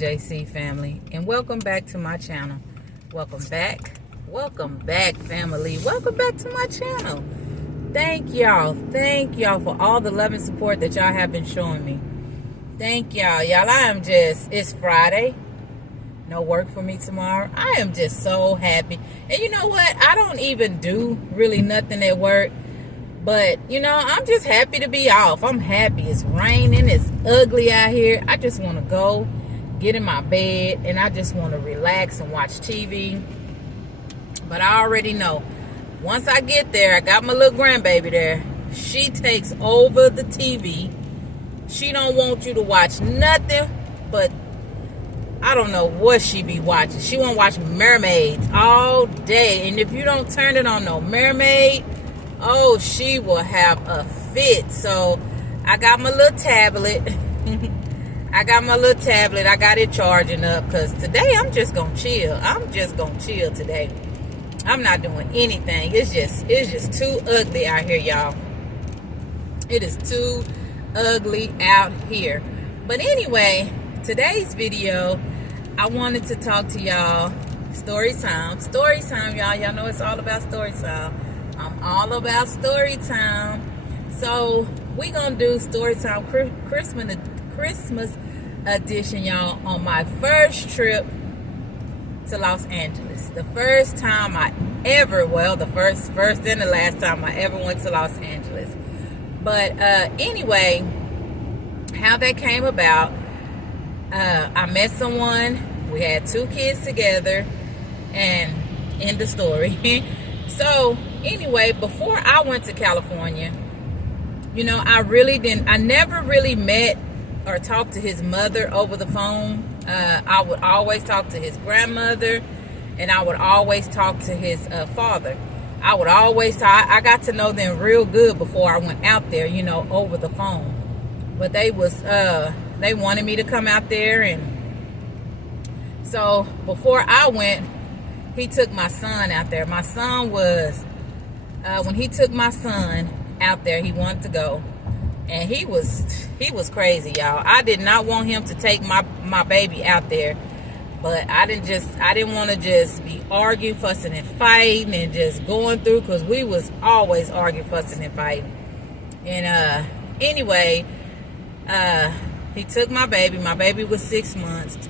JC family, and welcome back to my channel. Welcome back family, welcome back to my channel. Thank y'all for all the love and support that y'all have been showing me. Thank y'all. It's Friday, no work for me tomorrow. I am just so happy. And you know what, I don't even do really nothing at work, but you know, I'm just happy to be off. I'm happy. It's raining, it's ugly out here. I just want to go get in my bed and I just want to relax and watch TV. But I already know, once I get there, I got my little grandbaby there, she takes over the TV. She don't want you to watch nothing but, I don't know what she be watching. She want to watch mermaids all day. And if you don't turn it on no mermaid, oh, she will have a fit. So I got my little tablet. I got it charging up because today I'm just going to chill. I'm just going to chill today. I'm not doing anything. It's just too ugly out here, y'all. It is too ugly out here. But anyway, today's video, I wanted to talk to y'all story time. Story time, y'all. Y'all know it's all about story time. I'm all about story time. So we gonna do story time Christmas edition, y'all, on my first trip to Los Angeles. The first time I ever, well, the first and the last time I ever went to Los Angeles. But anyway, how that came about, I met someone, we had 2 kids together, and end the story. So anyway, before I went to California, you know, I never really met or talked to his mother over the phone. I would always talk to his grandmother, and I would always talk to his father. I got to know them real good before I went out there, you know, over the phone. But they wanted me to come out there, and so before I went, he took my son out there. My son was, when he took my son out there, he wanted to go. And he was crazy, y'all. I did not want him to take my baby out there. But I didn't want to just be arguing, fussing, and fighting, and just going through, because we was always arguing, fussing, and fighting. And anyway, he took my baby. My baby was 6 months.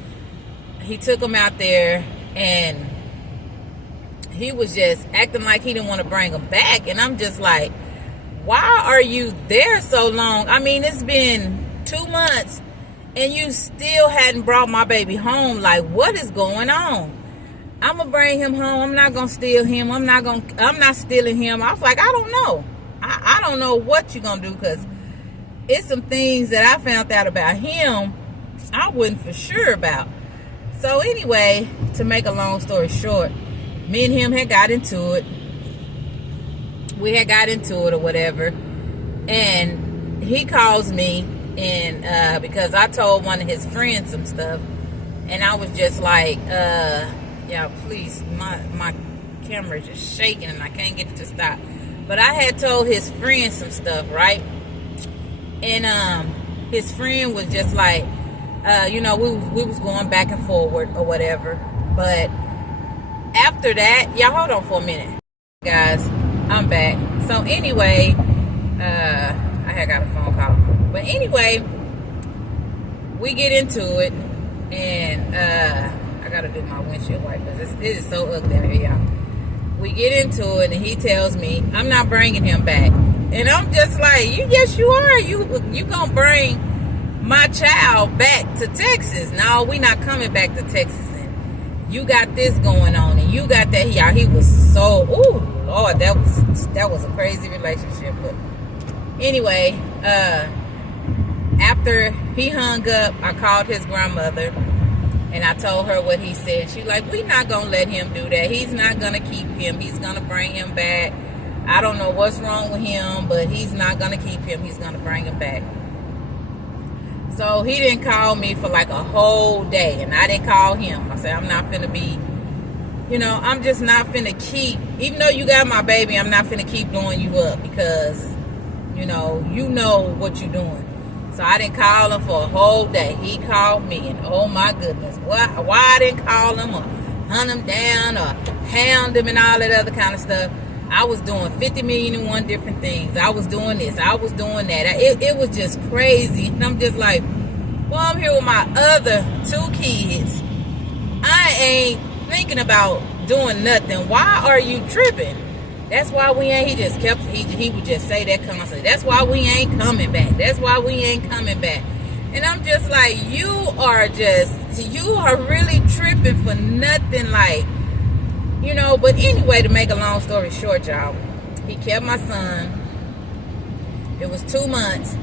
He took him out there, and he was just acting like he didn't want to bring him back. And I'm just like, why are you there so long? I mean, it's been 2 months and you still hadn't brought my baby home. Like, what is going on? I'm gonna bring him home. I'm not gonna steal him. I'm not stealing him. I was like, I don't know. I don't know what you're gonna do, because it's some things that I found out about him I wasn't for sure about. So anyway, to make a long story short, me and him had got into it. We had got into it or whatever, and he calls me, and because I told one of his friends some stuff, and I was just like, yeah, please, my camera is just shaking and I can't get it to stop. But I had told his friend some stuff, right? And his friend was just like, you know, we was going back and forward or whatever. But after that, y'all hold on for a minute, guys. I'm back. So anyway, I had got a phone call. But anyway, we get into it, and I gotta do my windshield wipe because it is so ugly out here, y'all. We get into it, and he tells me I'm not bringing him back, and I'm just like, yes, you are. You gonna bring my child back to Texas? No, we not coming back to Texas. And you got this going on, and you got that. Y'all, he was so, ooh, Lord, that was a crazy relationship. But anyway, after he hung up, I called his grandmother, and I told her what he said. She like, we not gonna let him do that. He's not gonna keep him. He's gonna bring him back. I don't know what's wrong with him, but he's not gonna keep him. He's gonna bring him back. So he didn't call me for like a whole day, and I didn't call him. I said, I'm not finna be, you know, I'm just not finna keep, even though you got my baby, I'm not finna keep doing you up, because, you know what you're doing. So I didn't call him for a whole day. He called me, and oh my goodness, why I didn't call him or hunt him down or hound him and all that other kind of stuff. I was doing 50 million and one different things. I was doing this. I was doing that. It was just crazy. And I'm just like, well, I'm here with my other 2 kids. I ain't thinking about doing nothing. Why are you tripping? That's why we ain't. He just kept. He would just say that constantly. That's why we ain't coming back. That's why we ain't coming back. And I'm just like, you are really tripping for nothing. Like, you know. But anyway, to make a long story short, y'all, he kept my son. It was 2 months,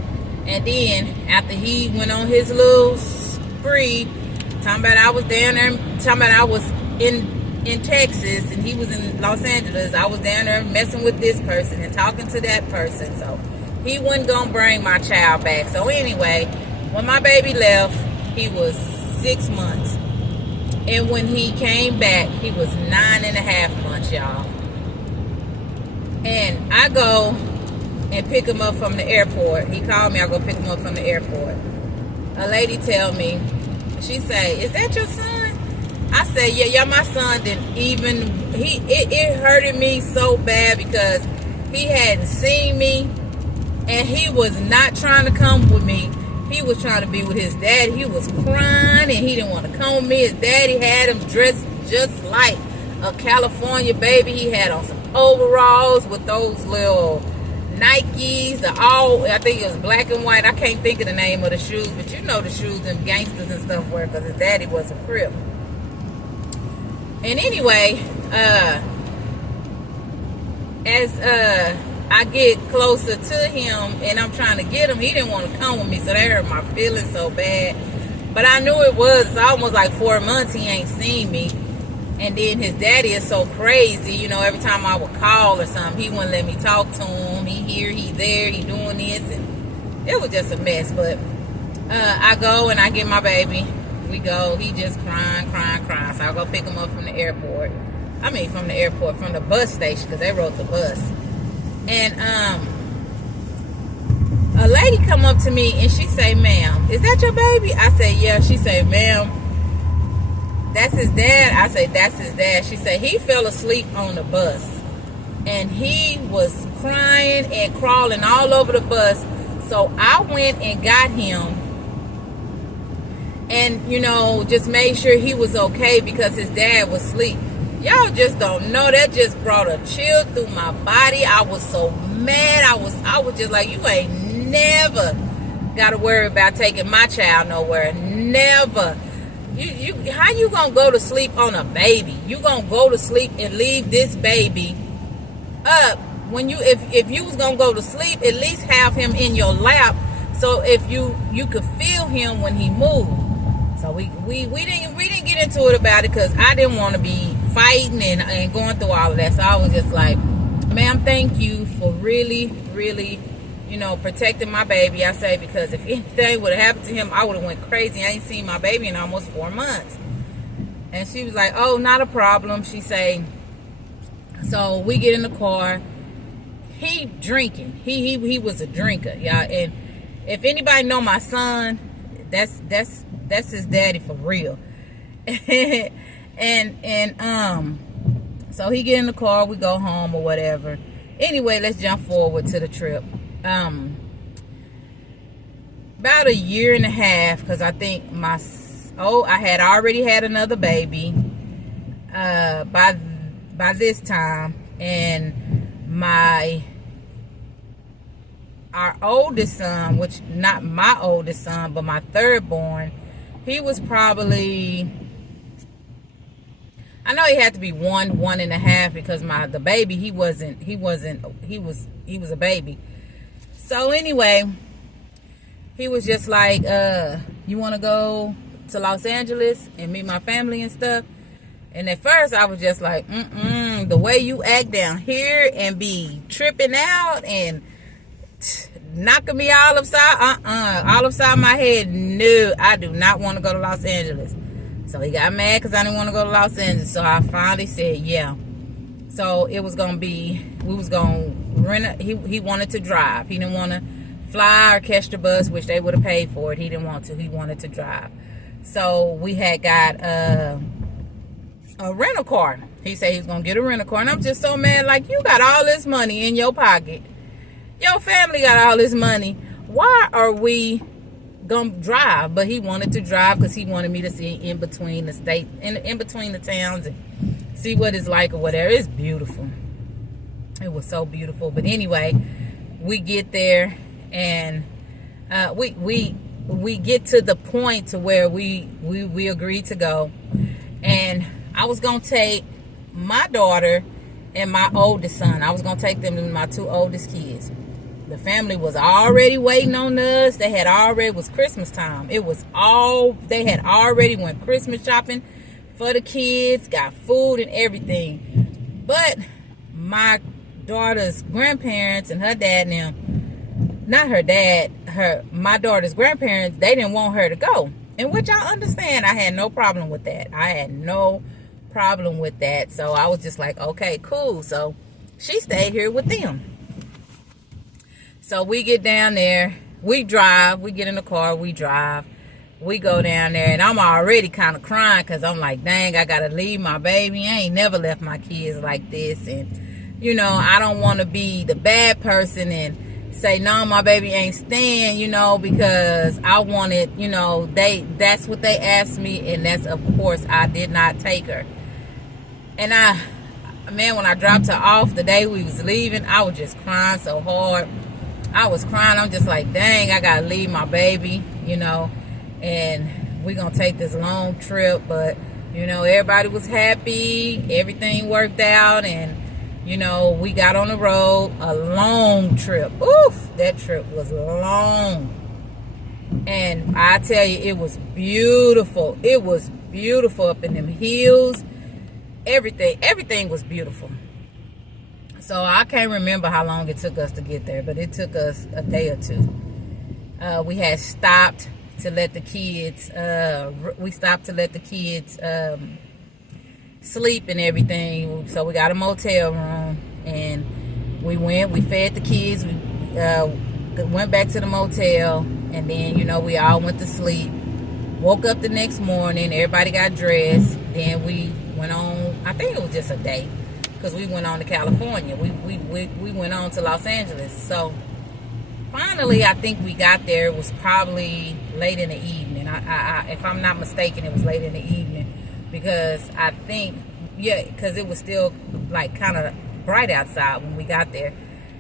and then after he went on his little spree, talking about I was down there, talking about I was in Texas and he was in Los Angeles. I was down there messing with this person and talking to that person. So he wasn't gonna bring my child back. So anyway, when my baby left, he was 6 months. And when he came back, he was 9.5 months, y'all. And I go and pick him up from the airport. He called me, I go pick him up from the airport. A lady tell me, she say, "Is that your son?" I say, yeah, my son didn't even, it hurted me so bad because he hadn't seen me and he was not trying to come with me. He was trying to be with his dad. He was crying and he didn't want to come with me. His daddy had him dressed just like a California baby. He had on some overalls with those little Nikes, I think it was black and white. I can't think of the name of the shoes, but you know the shoes them gangsters and stuff wear because his daddy was a Crip. And anyway, as I get closer to him and I'm trying to get him, he didn't want to come with me, so that hurt my feelings so bad. But I knew it was almost like 4 months he ain't seen me. And then his daddy is so crazy, you know, every time I would call or something, he wouldn't let me talk to him. He here, he there, he doing this, and it was just a mess. But I go and I get my baby. We go, he just crying. So I go pick him up from the airport. From the bus station, because they rode the bus. And a lady come up to me and she say, "Ma'am, is that your baby?" I say, "Yeah." She say, "Ma'am, that's his dad." I say, "That's his dad." She say, "He fell asleep on the bus and he was crying and crawling all over the bus." So I went and got him and, you know, just made sure he was okay because his dad was asleep. Y'all just don't know. That just brought a chill through my body. I was so mad. I was just like, you ain't never got to worry about taking my child nowhere. Never. How you gonna go to sleep on a baby? You gonna go to sleep and leave this baby up when if you was gonna go to sleep, at least have him in your lap so if you could feel him when he moved. So we didn't get into it about it because I didn't want to be fighting and going through all of that. So I was just like, "Ma'am, thank you for really, really, you know, protecting my baby." I say, because if anything would have happened to him, I would have went crazy. I ain't seen my baby in almost 4 months. And she was like, "Oh, not a problem." She say, so we get in the car. He drinking. He was a drinker, y'all. And if anybody know my son, that's his daddy for real. and so he get in the car, we go home or whatever. Anyway, let's jump forward to the trip. About 1.5 years, because I think I had already had another baby by this time, and our oldest son, which not my oldest son, but my third born, he was probably, I know he had to be 1.5 because the baby, he was a baby. So anyway, he was just like, "You want to go to Los Angeles and meet my family and stuff?" And at first I was just like, the way you act down here and be tripping out and knocking me all upside my head. No, I do not want to go to Los Angeles. So he got mad because I didn't want to go to Los Angeles. So I finally said, yeah. So it was going to be, we was going to rent he wanted to drive. He didn't want to fly or catch the bus, which they would have paid for it. He didn't want to. He wanted to drive. So we had got a rental car. He said he was going to get a rental car. And I'm just so mad. Like, you got all this money in your pocket. Your family got all this money. Why are we going to drive? But he wanted to drive because he wanted me to see in between the state, in between the towns, and see what it's like or whatever. It's beautiful. It was so beautiful. But anyway, we get there and we get to the point to where we agreed to go. And I was going to take my daughter and my oldest son. I was going to take them to my 2 oldest kids. The family was already waiting on us. They had already, it was Christmas time. They had already went Christmas shopping for the kids, got food and everything. But my daughter's grandparents and her dad now, not her dad, my daughter's grandparents, they didn't want her to go. And which I understand. I had no problem with that. So I was just like, okay, cool. So she stayed here with them. So we get down there, we drive, we get in the car, we drive, we go down there, and I'm already kind of crying because I'm like, dang, I got to leave my baby. I ain't never left my kids like this. And, you know, I don't want to be the bad person and say, no, my baby ain't staying, you know, because I wanted, you know, that's what they asked me. And that's, of course, I did not take her. And man, when I dropped her off the day we was leaving, I was just crying so hard. I was crying. I'm just like, dang, I got to leave my baby, you know, and we're going to take this long trip. But, you know, everybody was happy. Everything worked out. And, you know, we got on the road, a long trip. Oof, that trip was long. And I tell you, it was beautiful. It was beautiful up in them hills. Everything was beautiful. So I can't remember how long it took us to get there, but it took us a day or two. We had stopped to let the kids, sleep and everything. So we got a motel room, and we fed the kids. We went back to the motel, and then, you know, we all went to sleep. Woke up the next morning, everybody got dressed. Then we went on, I think it was just a day, because we went on to California. We went on to Los Angeles. So finally, I think we got there. It was probably late in the evening. If I'm not mistaken, it was late in the evening, because I think, yeah, because it was still like kind of bright outside when we got there.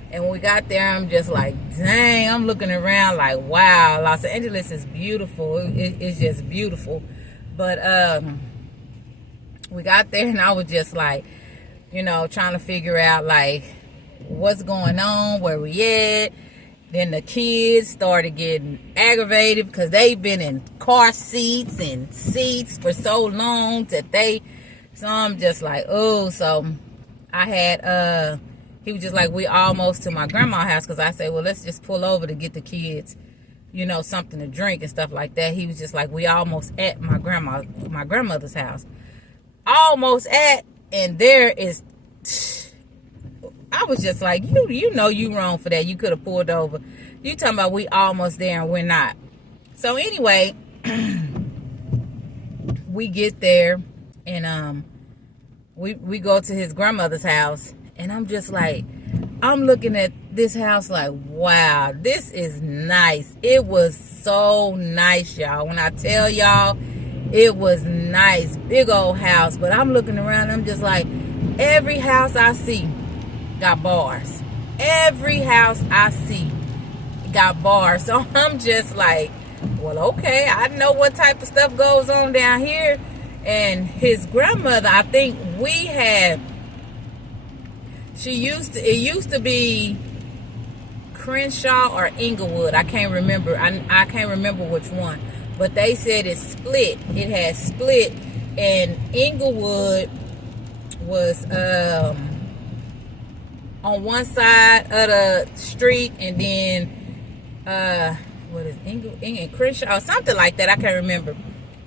And when we got there, I'm just like, dang, I'm looking around like, wow, Los Angeles is beautiful. It's just beautiful. But we got there, and I was just like, you know, trying to figure out like what's going on, where we at. Then the kids started getting aggravated because they've been in car seats and seats for so long so I'm just like, oh. So I had he was just like, we almost to my grandma's house, because I said, well, let's just pull over to get the kids, you know, something to drink and stuff like that. He was just like, we almost at my grandmother's house. Almost at. And there is, I was just like, you know you wrong for that. You could have pulled over. You talking about we almost there and we're not. So anyway, we get there, and we go to his grandmother's house, and I'm just like, I'm looking at this house like, wow, this is nice. It was so nice, y'all. When I tell y'all, it was nice, big old house. But I'm looking around, I'm just like, every house I see got bars. Every house I see got bars. So I'm just like, well, okay, I know what type of stuff goes on down here. And his grandmother, I think it used to be Crenshaw or Inglewood. I can't remember. I can't remember which one. But they said it split. It had split, and Inglewood was on one side of the street, and then what is Crenshaw or something like that. I can't remember.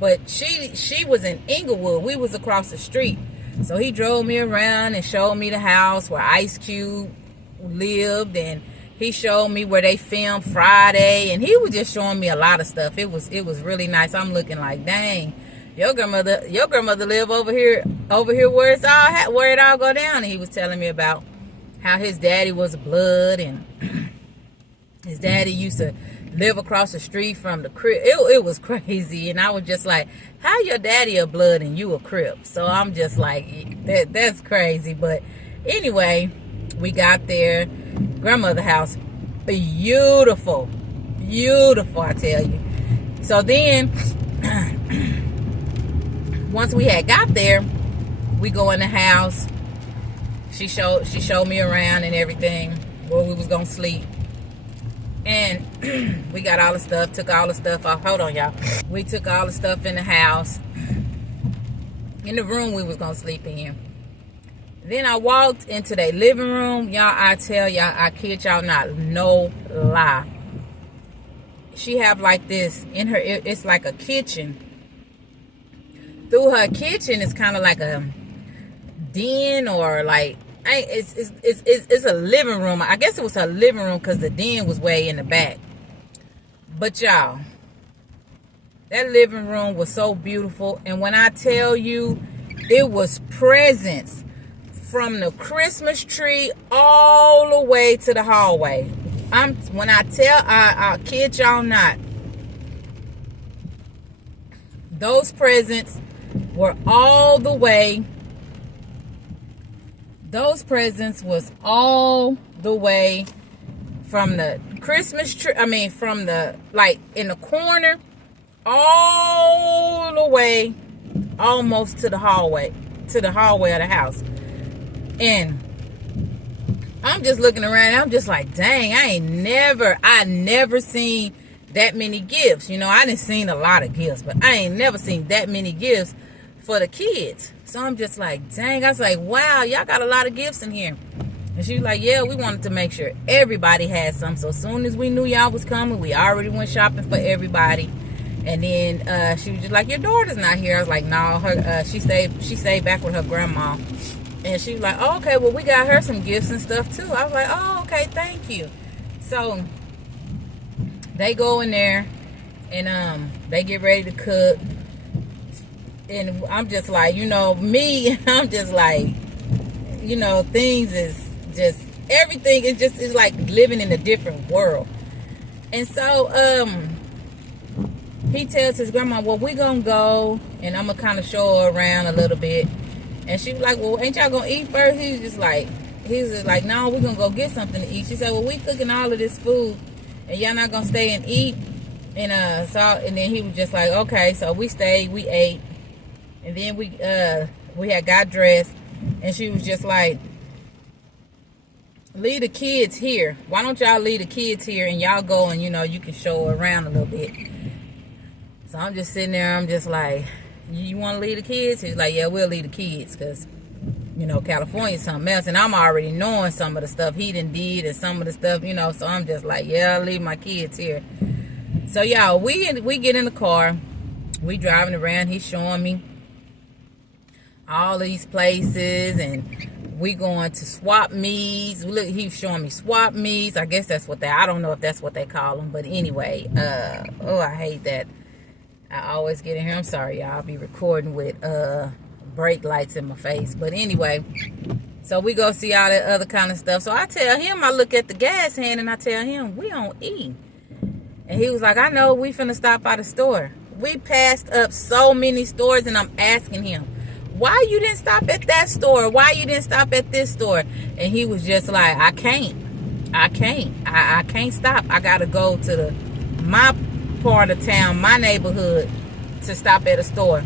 But she was in Inglewood. We was across the street. So he drove me around and showed me the house where Ice Cube lived, and he showed me where they filmed Friday, and he was just showing me a lot of stuff. It was really nice. I'm looking like, dang, your grandmother live over here where it all go down. And he was telling me about how his daddy was blood, and his daddy used to live across the street from the Crip. It was crazy, and I was just like, how your daddy a blood and you a Crip? So I'm just like, that's crazy. But anyway, we got there. Grandmother house, beautiful, I tell you. So then once we had got there, we go in the house. She showed me around and everything, where we was gonna sleep. And we got all the stuff, took all the stuff off. Hold on, y'all. We took all the stuff in the house, in the room we was gonna sleep in. Then I walked into their living room. Y'all, I tell y'all, I kid y'all not, no lie. She have like this in her, it's like a kitchen. Through her kitchen, it's kind of like a den, or like, it's a living room. I guess it was her living room because the den was way in the back. But y'all, that living room was so beautiful. And when I tell you, it was presents from the Christmas tree all the way to the hallway. When I tell, I kid y'all not, those presents were all the way. Those presents was all the way from the Christmas tree. I mean, from the, like, in the corner, all the way, almost to the hallway of the house. And I'm just looking around, and I'm just like, dang, I never seen that many gifts. You know, I done seen a lot of gifts, but I ain't never seen that many gifts for the kids. So I'm just like, dang. I was like, wow, y'all got a lot of gifts in here. And she was like, yeah, we wanted to make sure everybody had some. So as soon as we knew y'all was coming, we already went shopping for everybody. And then she was just like, your daughter's not here. I was like, no, her she stayed back with her grandma. And she was like, oh, okay, well, we got her some gifts and stuff too. I was like, oh, okay, thank you. So they go in there, and they get ready to cook. And I'm just like, you know, me, I'm just like, you know, things is just, everything is just, is like living in a different world. And so he tells his grandma, well, we gonna go, and I'm gonna kind of show her around a little bit. And she was like, well, ain't y'all gonna eat first? He was just like, no, we're gonna go get something to eat. She said, well, we cooking all of this food, and y'all not gonna stay and eat? And and then he was just like, okay. So we stayed, we ate. And then we had got dressed, and she was just like, leave the kids here. Why don't y'all leave the kids here, and y'all go, and, you know, you can show her around a little bit. So I'm just sitting there, I'm just like, you want to leave the kids? He's like, yeah, we'll leave the kids, because, you know, California's something else, and I'm already knowing some of the stuff he done did, and some of the stuff, you know, so I'm just like, yeah, I'll leave my kids here. So y'all, we get in the car, we driving around, he's showing me all these places, and we going to swap meets. Look, he's showing me swap meets. I guess that's what I don't know if that's what they call them, but anyway, oh, I hate that. I always get in here. I'm sorry, y'all. I'll be recording with brake lights in my face. But anyway, so we go see all that other kind of stuff. So I tell him, I look at the gas hand, and I tell him, we on E. And he was like, I know, we finna stop by the store. We passed up so many stores, and I'm asking him, why you didn't stop at that store? Why you didn't stop at this store? And he was just like, I can't stop. I gotta go to my part of town, my neighborhood, to stop at a store.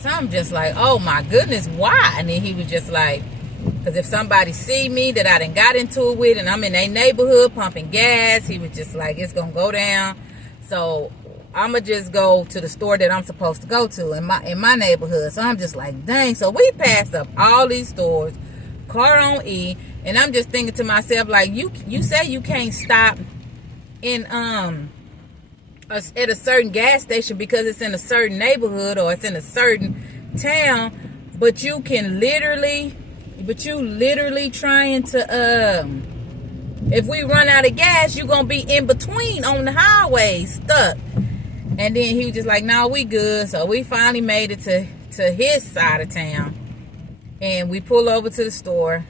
So I'm just like, oh my goodness, why? And then he was just like, because if somebody see me that I done got into it with, and I'm in a neighborhood pumping gas, he was just like, it's gonna go down. So I'ma just go to the store that I'm supposed to go to in my neighborhood. So I'm just like, dang. So we passed up all these stores, car on E, and I'm just thinking to myself, like, you say you can't stop in at a certain gas station because it's in a certain neighborhood or it's in a certain town, but you literally trying to if we run out of gas, you're going to be in between on the highway, stuck. And then he was just like, no, we good. So we finally made it to his side of town. And we pull over to the store.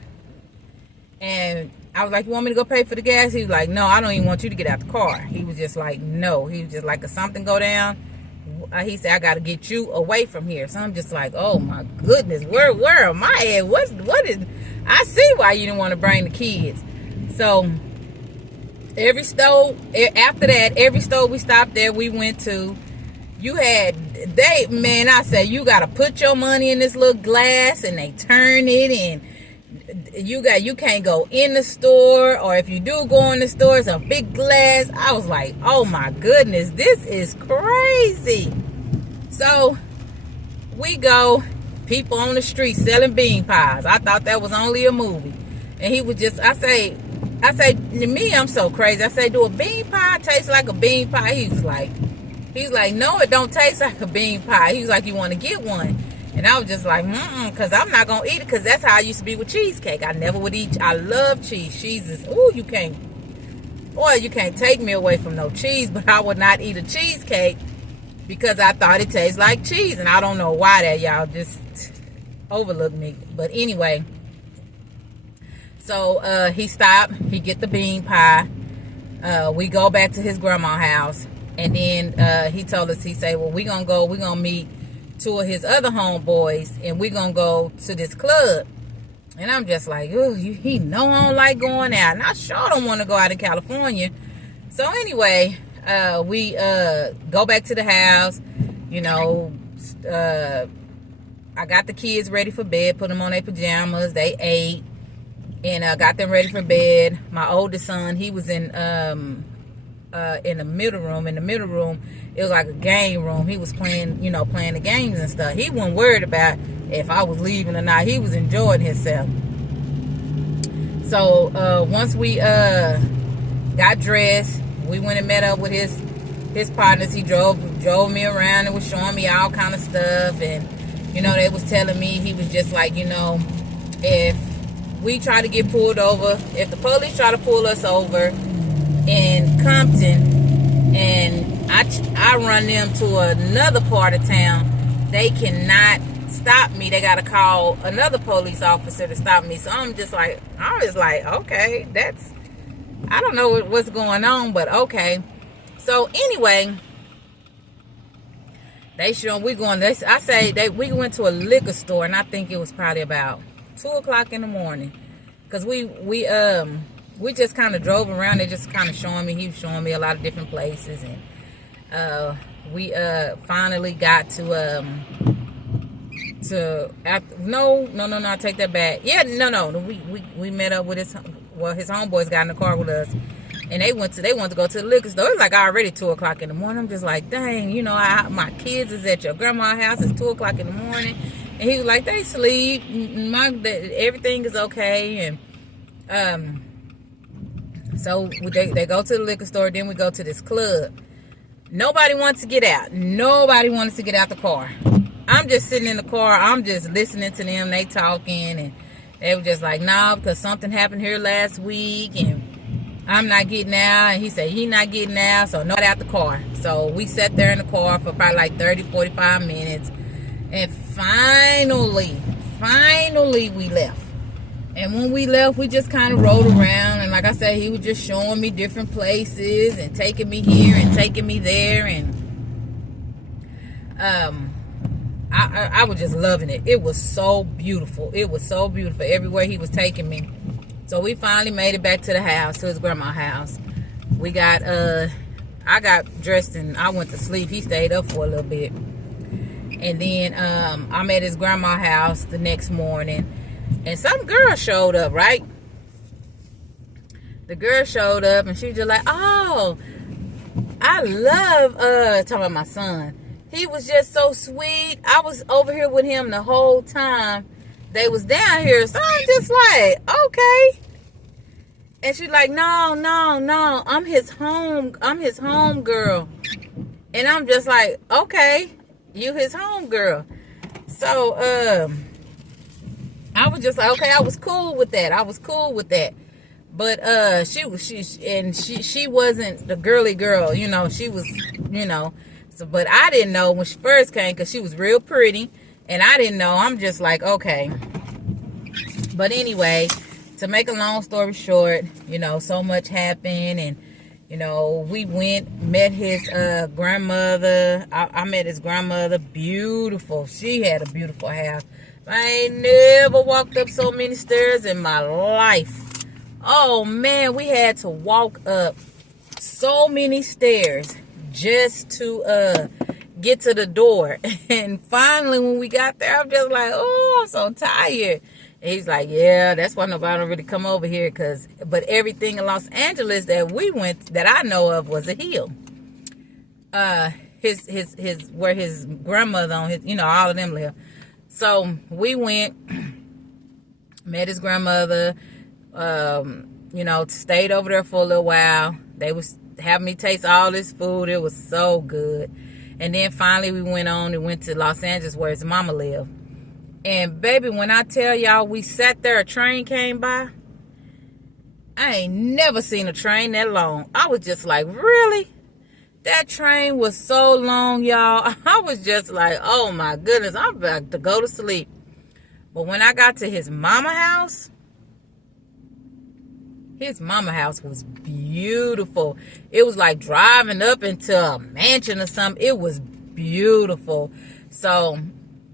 And I was like, you want me to go pay for the gas? He was like, no, I don't even want you to get out the car. He was just like, no. He was just like, if something go down, he said, I got to get you away from here. So I'm just like, oh my goodness, where am I at? What is, I see why you didn't want to bring the kids. So every store, after that, every store we stopped there, we went to, I said, you got to put your money in this little glass and they turn it in. You can't go in the store, or if you do go in the store, it's a big glass. I was like, oh my goodness, this is crazy. So we go, people on the street selling bean pies. I thought that was only a movie. And he was just, I say, to me, I'm so crazy. I say, do a bean pie taste like a bean pie? He's like, no, it don't taste like a bean pie. He was like, you want to get one? And I was just like, because I'm not going to eat it, because that's how I used to be with cheesecake. I never would eat. I love cheese. Cheese is, you can't take me away from no cheese, but I would not eat a cheesecake because I thought it tastes like cheese. And I don't know why that, y'all just overlooked me. But anyway, so he stopped. He get the bean pie. We go back to his grandma's house. And then he told us, he said, well, we're going to meet two of his other homeboys, and we're gonna go to this club. And I'm just like, oh, he know I don't like going out, and I sure don't want to go out in California. So anyway, we go back to the house. I got the kids ready for bed, put them on their pajamas. They ate, and got them ready for bed. My oldest son, he was in the middle room. In the middle room, it was like a game room. He was playing the games and stuff. He wasn't worried about if I was leaving or not. He was enjoying himself. So once we got dressed, we went and met up with his partners. He drove me around and was showing me all kind of stuff. And they was telling me, he was just like, if we try to get pulled over, if the police try to pull us over in Compton, and I run them to another part of town, they cannot stop me. They got to call another police officer to stop me. So I was just like, okay, I don't know what's going on, but okay. So anyway, we went to a liquor store, and I think it was probably about 2 o'clock in the morning, because we just kind of drove around. They just kind of he was showing me a lot of different places, and we finally got to I take that back. Yeah, we met up with his homeboys got in the car with us, and they wanted to go to the liquor store. It was like already 2 o'clock in the morning. I'm just like, dang, my kids is at your grandma's house. It's 2 o'clock in the morning, and he was like, they sleep. Everything is okay, and so they go to the liquor store. Then we go to this club. Nobody wants to get out. Nobody wants to get out the car. I'm just sitting in the car. I'm just listening to them. They talking, and they were just like, no, because something happened here last week, and I'm not getting out. And he said he not getting out, so nobody out the car. So we sat there in the car for probably like 30, 45 minutes, and finally we left. And when we left, we just kind of rode around. And like I said, he was just showing me different places and taking me here and taking me there. And I was just loving it. It was so beautiful. It was so beautiful everywhere he was taking me. So we finally made it back to the house, to his grandma's house. We got, I got dressed and I went to sleep. He stayed up for a little bit. And then I'm at his grandma's house the next morning. And some girl showed up, right? The girl showed up, and she was just like, oh, I love, talking about my son. He was just so sweet. I was over here with him the whole time. They was down here. So I'm just like, okay. And she's like, no. I'm his home girl. And I'm just like, okay, you his home girl. So, I was just like, okay, I was cool with that. But she wasn't the girly girl, you know. She was, you know. So, but I didn't know when she first came because she was real pretty, and I didn't know. I'm just like, okay. But anyway, to make a long story short, you know, so much happened, and you know, we met his grandmother. I met his grandmother. Beautiful. She had a beautiful house. I ain't never walked up so many stairs in my life. Oh man, we had to walk up so many stairs just to get to the door. And finally when we got there, I'm just like, oh, I'm so tired. And he's like, yeah, that's why nobody don't really come over here, but everything in Los Angeles that we went, that I know of, was a hill. His where his grandmother on his, you know, all of them live. So we went, met his grandmother, you know, stayed over there for a little while. They was having me taste all this food. It was so good. And then finally we went on and went to Los Angeles where his mama lived. And baby, when I tell y'all we sat there, a train came by. I ain't never seen a train that long. I was just like, really? That train was so long, y'all. I was just like, oh my goodness, I'm about to go to sleep. But when I got to his mama house was beautiful. It was like driving up into a mansion or something. It was beautiful. So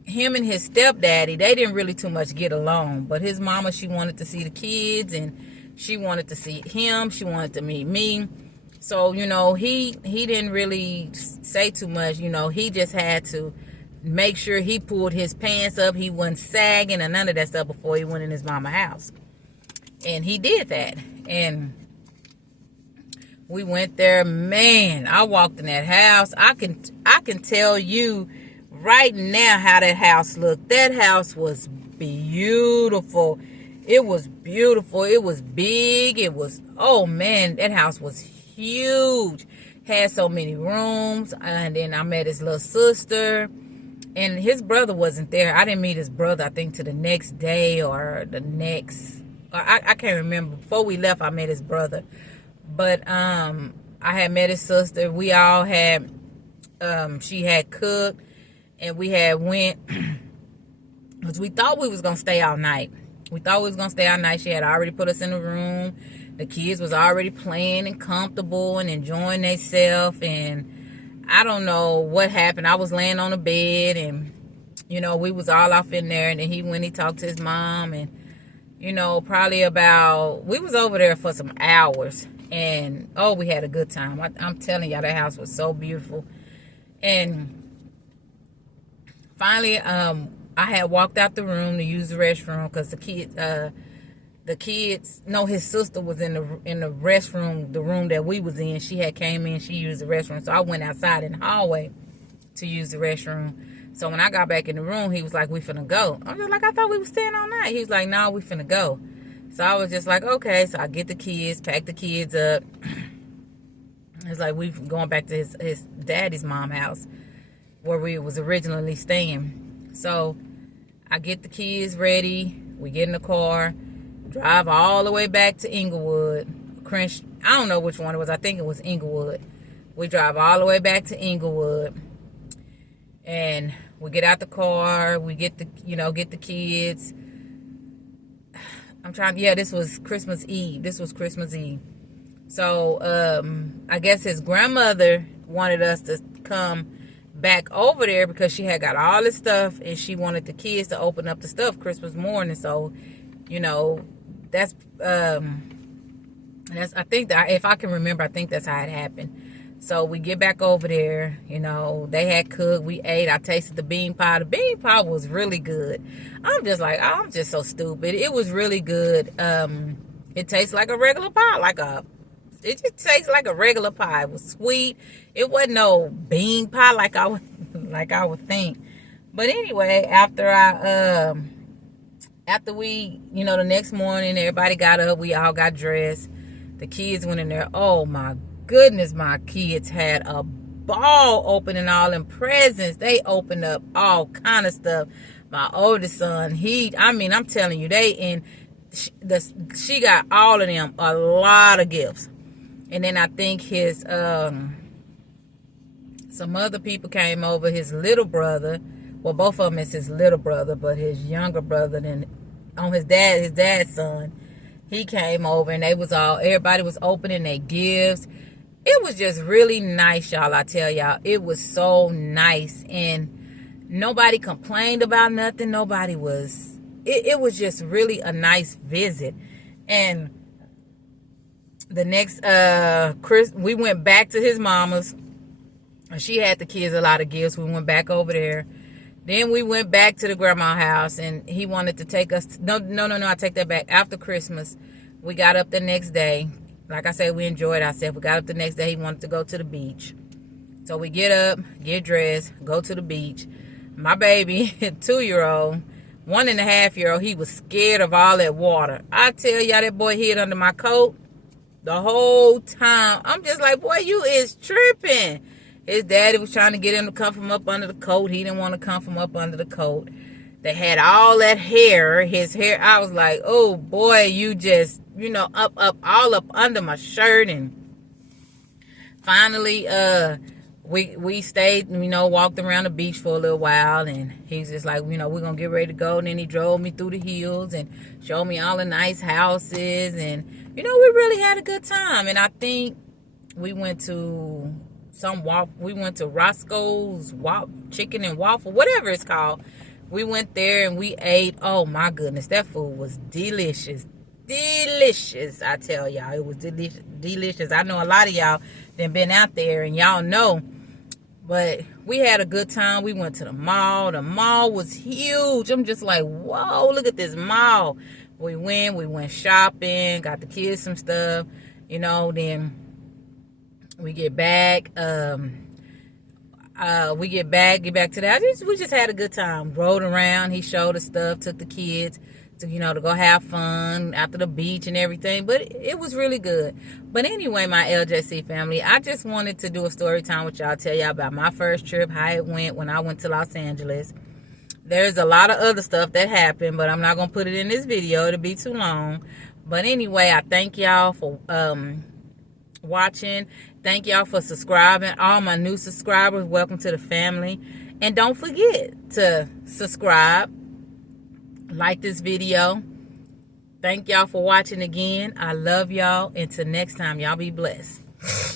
him and his stepdaddy, they didn't really too much get along. But his mama, she wanted to see the kids, and she wanted to see him. She wanted to meet me. So, you know, he didn't really say too much. You know, he just had to make sure he pulled his pants up. He wasn't sagging or none of that stuff before he went in his mama house. And he did that. And we went there. Man, I walked in that house. I can tell you right now how that house looked. That house was beautiful. It was beautiful. It was big. It was, oh man, that house was huge. Had so many rooms. And then I met his little sister. And his brother wasn't there. I didn't meet his brother, I think, to the next day or the next. I can't remember. Before we left, I met his brother. But I had met his sister. We all had, she had cooked. And we had went, because we thought we was going to stay all night. She had already put us in the room. The kids was already playing and comfortable and enjoying themselves. And I don't know what happened. I was laying on the bed, and, you know, we was all off in there. And then he talked to his mom. And, you know, we was over there for some hours. And, oh, we had a good time. I'm telling y'all, that house was so beautiful. And finally, I had walked out the room to use the restroom because the kids, no, his sister was in the restroom, the room that we was in. She had came in, she used the restroom. So I went outside in the hallway to use the restroom. So when I got back in the room, he was like, we finna go. I was just like, I thought we was staying all night. He was like, no, we finna go. So I was just like, okay. So I get the kids, pack the kids up. It's like we going back to his daddy's mom's house where we was originally staying. So I get the kids ready. We get in the car, drive all the way back to Inglewood. I don't know which one it was. I think it was Inglewood. We drive all the way back to Inglewood. And we get out the car. We get the kids. This was Christmas Eve. So, I guess his grandmother wanted us to come back over there because she had got all this stuff and she wanted the kids to open up the stuff Christmas morning. So, you know, I think that if I can remember, I think that's how it happened. So we get back over there, you know, they had cooked, we ate, I tasted the bean pie. The bean pie was really good. I'm just so stupid. It was really good. It tastes like a regular pie, it just tastes like a regular pie. It was sweet. It wasn't no bean pie like I would think. But anyway, after we, you know, the next morning, everybody got up, we all got dressed. The kids went in there. Oh my goodness, my kids had a ball opening all them presents. They opened up all kind of stuff. My oldest son, I'm telling you, she got all of them a lot of gifts. And then I think his some other people came over. His little brother, well, both of them is his little brother, but his younger brother, then on his dad's son, he came over, and everybody was opening their gifts. It was just really nice, y'all. I tell y'all, it was so nice, and nobody complained about nothing. Nobody was. It was just really a nice visit. And the next we went back to his mama's. She had the kids a lot of gifts. We went back over there. Then we went back to the grandma's house, and he wanted to take us. No, I take that back. After Christmas, we got up the next day. Like I said, we enjoyed ourselves. We got up the next day. He wanted to go to the beach. So we get up, get dressed, go to the beach. My baby, 2-year-old, 1.5-year-old, he was scared of all that water. I tell y'all, that boy hid under my coat the whole time. I'm just like, boy, you is tripping. His daddy was trying to get him to come from up under the coat. He didn't want to come from up under the coat. They had all that hair, his hair. I was like, oh, boy, you just, all up under my shirt. And finally, we stayed, walked around the beach for a little while. And he's just like, we're going to get ready to go. And then he drove me through the hills and showed me all the nice houses. And, we really had a good time. And I think we went to Roscoe's Chicken and Waffle, whatever it's called. We went there and we ate. Oh my goodness, that food was delicious. Delicious, I tell y'all. It was delicious. I know a lot of y'all that been out there and y'all know. But we had a good time. We went to the mall. The mall was huge. I'm just like, whoa, look at this mall. We went shopping, got the kids some stuff, then we get back, get back to the house. We just had a good time. Rode around. He showed us stuff, took the kids to, to go have fun after the beach and everything. But it was really good. But anyway, my LJC family, I just wanted to do a story time with y'all, tell y'all about my first trip, how it went when I went to Los Angeles. There's a lot of other stuff that happened, but I'm not going to put it in this video. It'll be too long. But anyway, I thank y'all for watching. Thank y'all for subscribing. All my new subscribers, welcome to the family. And don't forget to subscribe, like this video. Thank y'all for watching again. I love y'all. Until next time, y'all be blessed.